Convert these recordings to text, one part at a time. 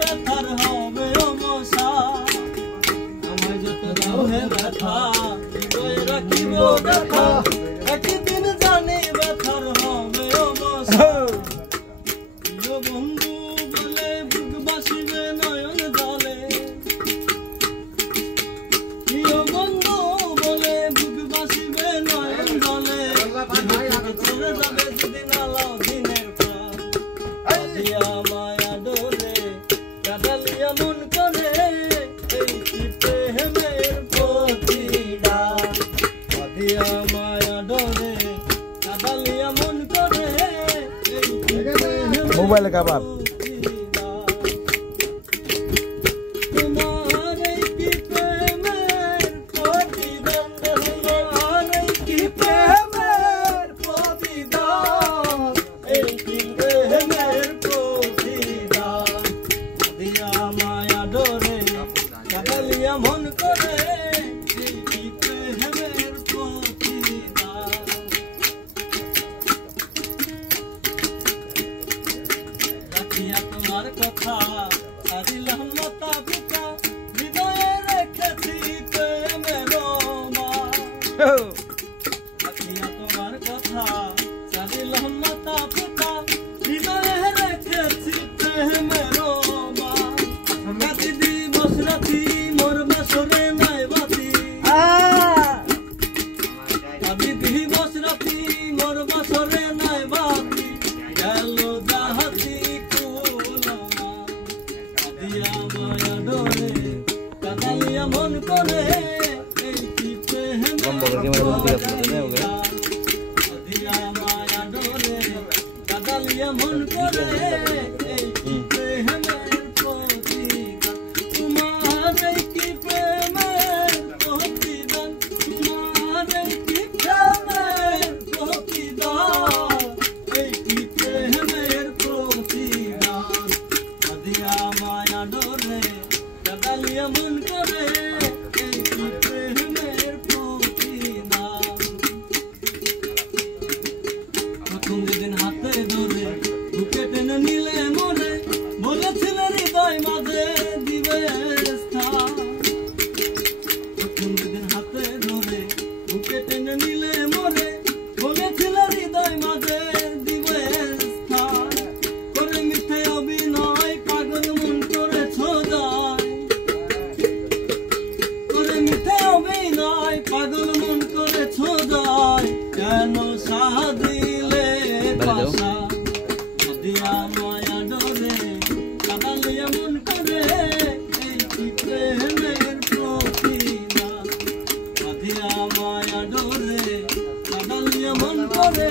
ব্যথার হবে অমসা আমায় যত দাও হে ব্যথা হৃদয়ে রাখিব ব্যথা একদিন জানি ব্যথার হবে অমসা প্রিয় বন্ধু বলে বুক বাসিবে নয়ন জলে প্রিয় বন্ধু বলে বুক বাসিবে নয়ন জলে ছেড়ে যাবে যদি নালাও দিনের প্রাণ দিয়া মায়া ডোরে কাদালিয়া মন করে এই কি প্রেমের প্রতিদান দিয়া মায়া ডোরে কাদালিয়া মন করে এই কি প্রেমের মোবাইল কাবাব মন করে প্রেমের প্রতিদান রাখিয়া তোমার কথা সারিলাম মাতা পিতা হৃদয়ে রেখেছি প্রেমের মান রাখিয়া তোমার কথা সারিলাম মাতা পিতা হৃদয়ে রেখেছি প্রেমের মান রাতি দিবস রাতি মোর বাসরে নাই বাতি রাতি দিবস রাতি মোর বাসরে নাই বাতি গেল যাহাতি কুলমা দিয়া মায়া ডোরে কাদালিয়া মন করে এই কি প্রেমের দিয়া মায়া ডোরে কাদালিয়া মন করে এই কি প্রেমের প্রতিদান তোমার এই কি প্রেমের প্রতিদান তোমার এই কি প্রেমের প্রতিদান এই কি প্রেমের প্রতিদান দিয়া মায়া ডোরে কাদালিয়া মন করে এই কি প্রেমের প্রতিদান প্রথম যেদিন হাতে ধরে বুকে টেনে নিলে মনে বলেছিলে হৃদয় মাঝে দিবে স্থান প্রথম যেদিন হাতে ধরে বুকে টেনে নিলে মনে বলেছিলে হৃদয় মাঝে দিবে স্থান করে মিথ্যে অভিনয় পাগল মন করে ছোদায় করে মিথ্যে অভিনয় পাগল মন করে ছোদায় কেন সাদিলে পাশা দিয়া মায়া ডোরে কাদালিয়া মন করে এই কি প্রেমের প্রতিদান দিয়া মায়া ডোরে কাদালিয়া মন করে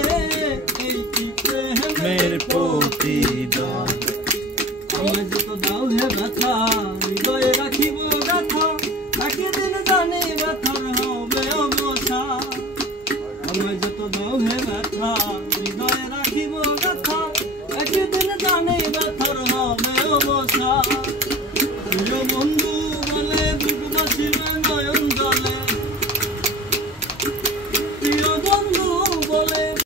এই কি প্রেমের প্রতিদান আমায় যত দাও হে ব্যথা হৃদয়ে রাখিব ব্যথা একদিন জানি ব্যথার হবে অবসা আমায় যত দাও হে ব্যথা